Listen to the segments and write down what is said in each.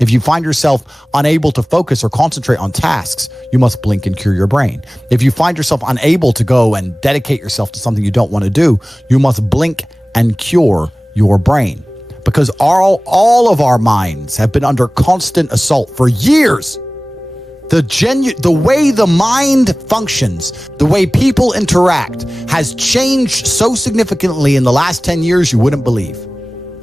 If you find yourself unable to focus or concentrate on tasks, you must blink and cure your brain. If you find yourself unable to go and dedicate yourself to something you don't want to do, you must blink and cure your brain. Because all of our minds have been under constant assault for years. The way the mind functions, the way people interact has changed so significantly in the last 10 years you wouldn't believe.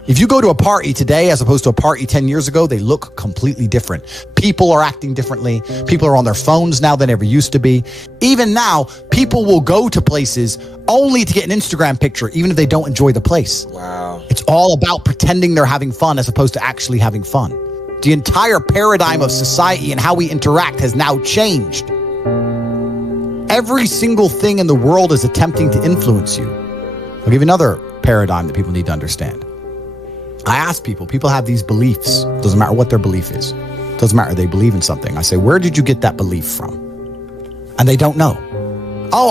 If you go to a party today as opposed to a party 10 years ago, they look completely different. People are acting differently. People are on their phones now than ever used to be. Even now, people will go to places only to get an Instagram picture, even if they don't enjoy the place. Wow. It's all about pretending they're having fun as opposed to actually having fun. The entire paradigm of society and how we interact has now changed. Every single thing in the world is attempting to influence you. I'll give you another paradigm that people need to understand. I ask people have these beliefs. Doesn't matter what their belief is. Doesn't matter, they believe in something. I say, where did you get that belief from? And they don't know. Oh,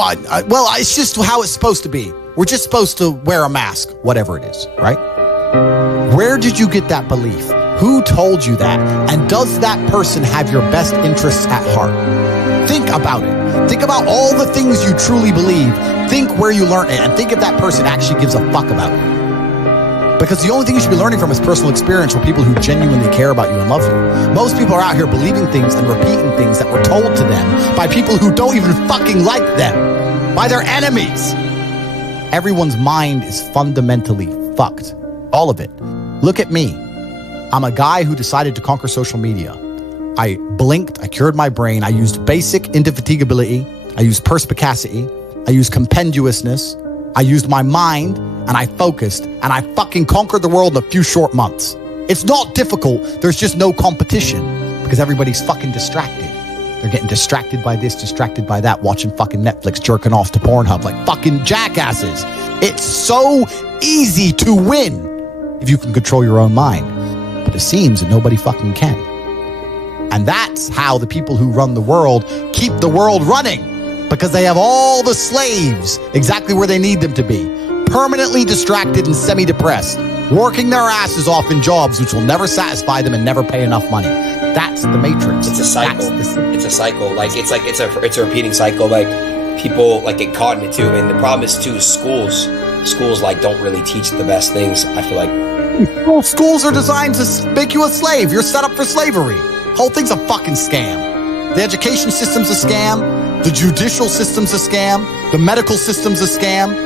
well, it's just how it's supposed to be. We're just supposed to wear a mask, whatever it is, right? Where did you get that belief? Who told you that? And does that person have your best interests at heart? Think about it. Think about all the things you truly believe. Think where you learned it, and think if that person actually gives a fuck about you. Because the only thing you should be learning from is personal experience from people who genuinely care about you and love you. Most people are out here believing things and repeating things that were told to them by people who don't even fucking like them, by their enemies. Everyone's mind is fundamentally fucked. All of it. Look at me. I'm a guy who decided to conquer social media. I blinked, I cured my brain, I used basic indefatigability, I used perspicacity, I used compendiousness, I used my mind, and I focused, and I fucking conquered the world in a few short months. It's not difficult, there's just no competition, because everybody's fucking distracted. They're getting distracted by this, distracted by that, watching fucking Netflix, jerking off to Pornhub like fucking jackasses. It's so easy to win if you can control your own mind. But it seems that nobody fucking can. And that's how the people who run the world keep the world running, because they have all the slaves exactly where they need them to be, permanently distracted and semi-depressed, working their asses off in jobs which will never satisfy them and never pay enough money. That's the matrix. It's a cycle. It's a cycle. Like it's a repeating cycle. Like people like get caught in it too. And the problem is too, schools like don't really teach the best things. I feel like schools are designed to make you a slave. You're set up for slavery. Whole thing's a fucking scam. The education system's a scam. The judicial system's a scam. The medical system's a scam.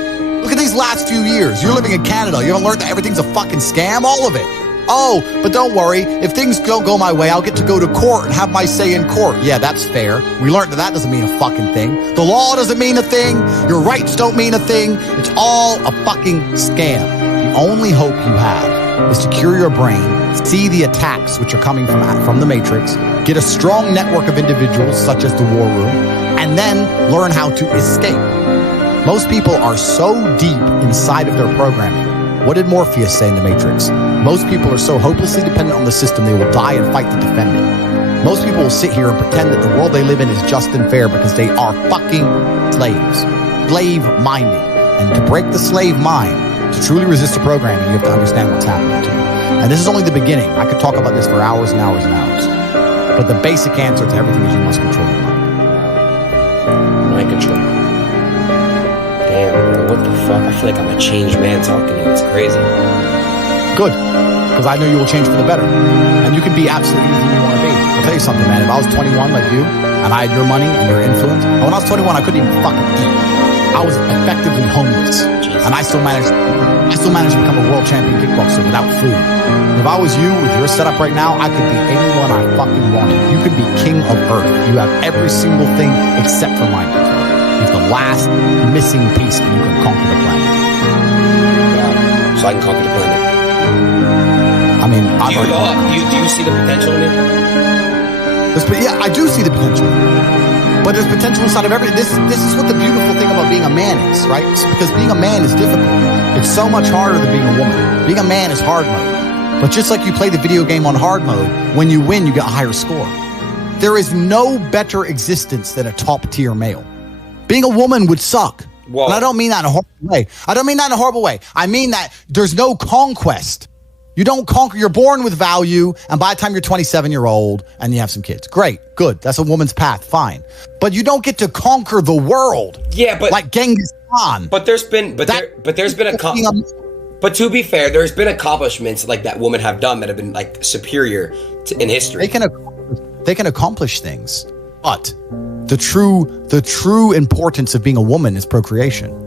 Look at these last few years. You're living in Canada. You haven't learned that everything's a fucking scam? All of it. Oh, but don't worry. If things don't go my way, I'll get to go to court and have my say in court. Yeah, that's fair. We learned that doesn't mean a fucking thing. The law doesn't mean a thing. Your rights don't mean a thing. It's all a fucking scam. The only hope you have is to cure your brain, see the attacks which are coming from the Matrix, get a strong network of individuals such as the War Room, and then learn how to escape. Most people are so deep inside of their programming. What did Morpheus say in the Matrix? Most people are so hopelessly dependent on the system they will die and fight to defend it. Most people will sit here and pretend that the world they live in is just and fair because they are fucking slaves, slave-minded. And to break the slave mind, to truly resist the programming, you have to understand what's happening to you. And this is only the beginning. I could talk about this for hours and hours and hours. But the basic answer to everything is you must control your mind. Mind control. Damn, bro, what the fuck? I feel like I'm a changed man talking to you. It's crazy. Good, because I know you will change for the better. And you can be absolutely anything you want to be. I'll tell you something, man. If I was 21 like you, and I had your money and your influence, when I was 21, I couldn't even fucking eat. I was effectively homeless. And I still managed to become a world champion kickboxer without food. If I was you with your setup right now, I could be anyone I fucking wanted. You could be king of earth. You have every single thing except for mind control. You're the last missing piece and you can conquer the planet. Yeah. So I can conquer the planet. I mean, do you see the potential in it? Yeah, I do see the potential. But there's potential inside of everything. This is what the beautiful thing about being a man is, right? It's because being a man is difficult. It's so much harder than being a woman. Being a man is hard mode. But just like you play the video game on hard mode, when you win, you get a higher score. There is no better existence than a top tier male. Being a woman would suck. Whoa. And I don't mean that in a horrible way. I mean that in a horrible way. I mean that there's no conquest. You don't conquer, you're born with value, and by the time you're 27, you're old, and you have some kids. Great, good. That's a woman's path, fine. But you don't get to conquer the world. Yeah, but like Genghis Khan. But there's been but to be fair, there's been accomplishments like that women have done that have been like superior in history. They can accomplish things, but the true importance of being a woman is procreation.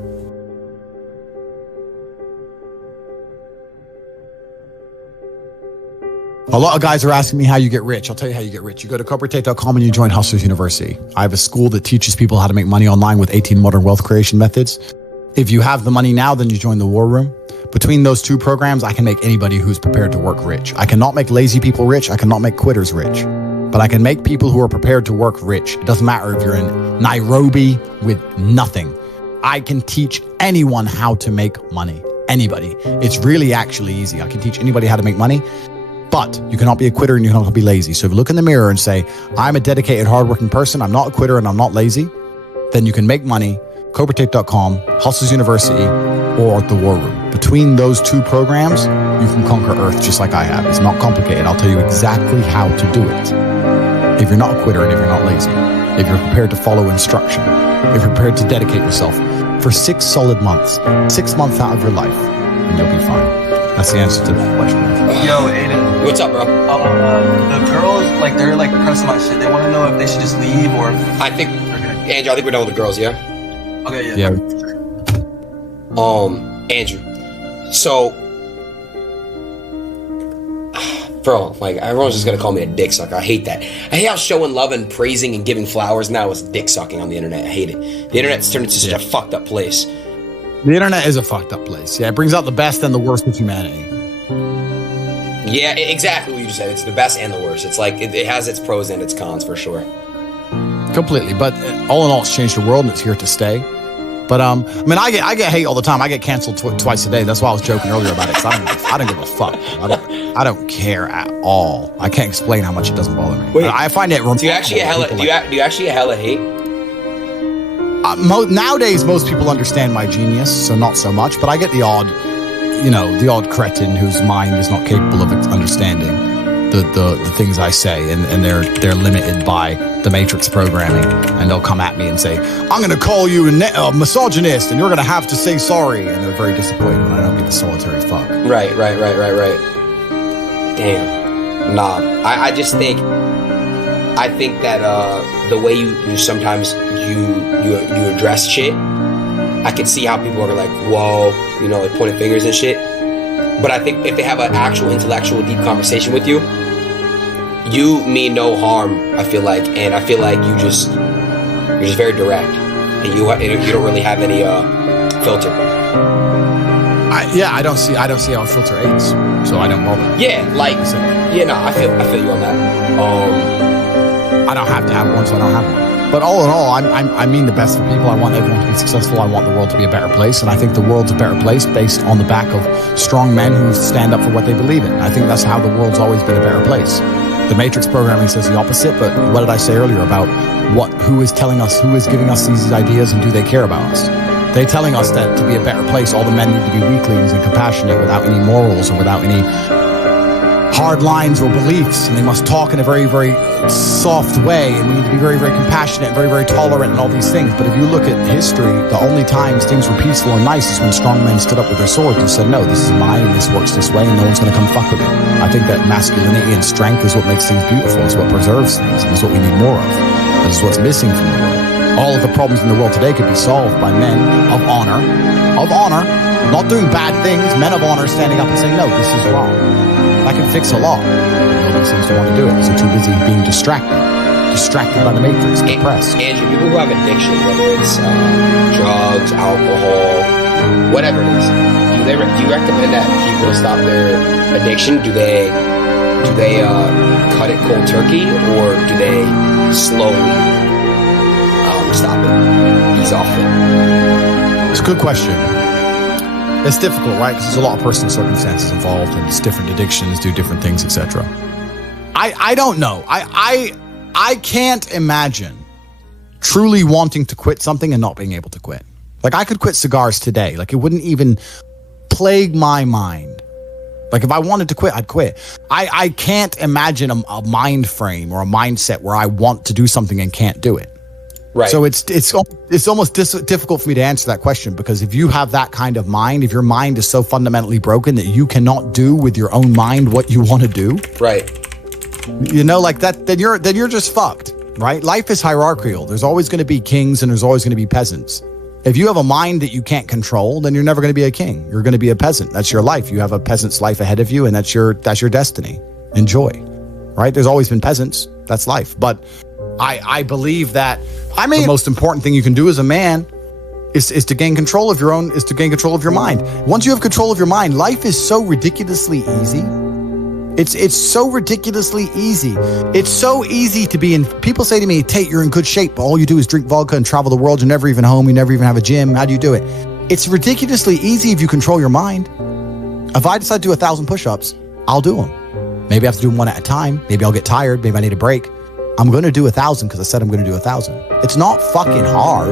A lot of guys are asking me how you get rich. I'll tell you how you get rich. You go to CobraTate.com and you join Hustlers University. I have a school that teaches people how to make money online with 18 modern wealth creation methods. If you have the money now, then you join the War Room. Between those two programs, I can make anybody who's prepared to work rich. I cannot make lazy people rich. I cannot make quitters rich. But I can make people who are prepared to work rich. It doesn't matter if you're in Nairobi with nothing. I can teach anyone how to make money. Anybody. It's really actually easy. I can teach anybody how to make money. But you cannot be a quitter and you cannot be lazy. So if you look in the mirror and say, I'm a dedicated, hardworking person, I'm not a quitter and I'm not lazy, then you can make money. CobraTate.com, Hustlers University, or the War Room. Between those two programs, you can conquer Earth just like I have. It's not complicated. I'll tell you exactly how to do it. If you're not a quitter and if you're not lazy, if you're prepared to follow instruction, if you're prepared to dedicate yourself for 6 solid months, 6 months out of your life, and you'll be fine. That's the answer to that question. Yo, Aiden. What's up, bro? The girls, like, they're like pressing my shit. They want to know if they should just leave or. I think, Andrew, I think we're done with the girls, yeah? Okay, yeah. Andrew. So, bro, like, everyone's just gonna call me a dick sucker. I hate that. I hate how showing love and praising and giving flowers now is dick sucking on the internet. I hate it. The internet's turned into such a fucked up place. The internet is a fucked up place. Yeah, it brings out the best and the worst of humanity. Yeah, exactly what you just said. It's the best and the worst. It's like, it has its pros and its cons for sure. Completely. But all in all, it's changed the world and it's here to stay. But I mean, I get hate all the time. I get canceled twice a day. That's why I was joking earlier about it. Cause I don't give a fuck. I don't care at all. I can't explain how much it doesn't bother me. Wait, I find it. Do you actually get hella hate? Nowadays, most people understand my genius, so not so much. But I get the odd cretin whose mind is not capable of understanding the things I say, and they're limited by the matrix programming, and they'll come at me and say, I'm going to call you a misogynist, and you're going to have to say sorry, and they're very disappointed when I don't give a solitary fuck. Right. Damn. Nah, I just think that the way you sometimes you address shit, I can see how people are like, whoa, like pointing fingers and shit. But I think if they have an actual intellectual deep conversation with you, you mean no harm, I feel like, and I feel like you're just very direct, and you don't really have any filter. I don't see how a filter aids, so I don't bother. I feel you on that. I don't have to have one, so I don't have one. But all in all, I mean the best for people. I want everyone to be successful. I want the world to be a better place. And I think the world's a better place based on the back of strong men who stand up for what they believe in. I think that's how the world's always been a better place. The matrix programming says the opposite, but what did I say earlier about who is giving us these ideas, and do they care about us? They're telling us that to be a better place, all the men need to be weaklings and compassionate without any morals or without any hard lines or beliefs, and they must talk in a very, very soft way, and we need to be very, very compassionate and very, very tolerant and all these things. But if you look at history, the only times things were peaceful and nice is when strong men stood up with their swords and said, no, this is mine and this works this way and no one's going to come fuck with it. I think that masculinity and strength is what makes things beautiful. It's what preserves things, and it's what we need more of. This is what's missing from the world. All of the problems in the world today could be solved by men of honor, not doing bad things, men of honor standing up and saying, no, this is wrong. I can fix a lot. Nobody seems to want to do it because they're too busy being distracted by the matrix, depressed. Andrew, people who have addiction, whether it's drugs, alcohol, whatever it is, do you recommend that people stop their addiction? Do they cut it cold turkey, or do they slowly stop it, ease off it? It's a good question. It's difficult, right? Because there's a lot of personal circumstances involved, and it's different addictions do different things, etc. I don't know. I can't imagine truly wanting to quit something and not being able to quit. Like, I could quit cigars today. Like, it wouldn't even plague my mind Like if I wanted to quit, I'd quit. I can't imagine a mind frame or a mindset where I want to do something and can't do it. Right. So it's almost difficult for me to answer that question, because if you have that kind of mind, if your mind is so fundamentally broken that you cannot do with your own mind what you want to do, right, you know, like that, then you're just fucked, right? Life is hierarchical. There's always going to be kings and there's always going to be peasants. If you have a mind that you can't control, then you're never going to be a king. You're going to be a peasant. That's your life. You have a peasant's life ahead of you, and that's your destiny. Enjoy, right? There's always been peasants. That's life. But I believe that the most important thing you can do as a man is to gain control of your mind. Once you have control of your mind, life is so ridiculously easy. It's so ridiculously easy. It's so easy to be in. People say to me, Tate, you're in good shape. All you do is drink vodka and travel the world. You're never even home. You never even have a gym. How do you do it? It's ridiculously easy if you control your mind. If I decide to do 1,000 push-ups, I'll do them. Maybe I have to do them one at a time. Maybe I'll get tired. Maybe I need a break. I'm going to do 1,000 because I said I'm going to do 1,000. It's not fucking hard.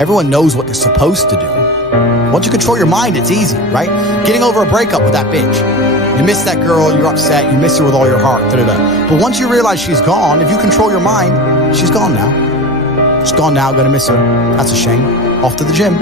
Everyone knows what they're supposed to do. Once you control your mind, it's easy, right? Getting over a breakup with that bitch. You miss that girl, you're upset, you miss her with all your heart, da-da-da. But once you realize she's gone, if you control your mind, she's gone now. She's gone now, gonna miss her. That's a shame. Off to the gym.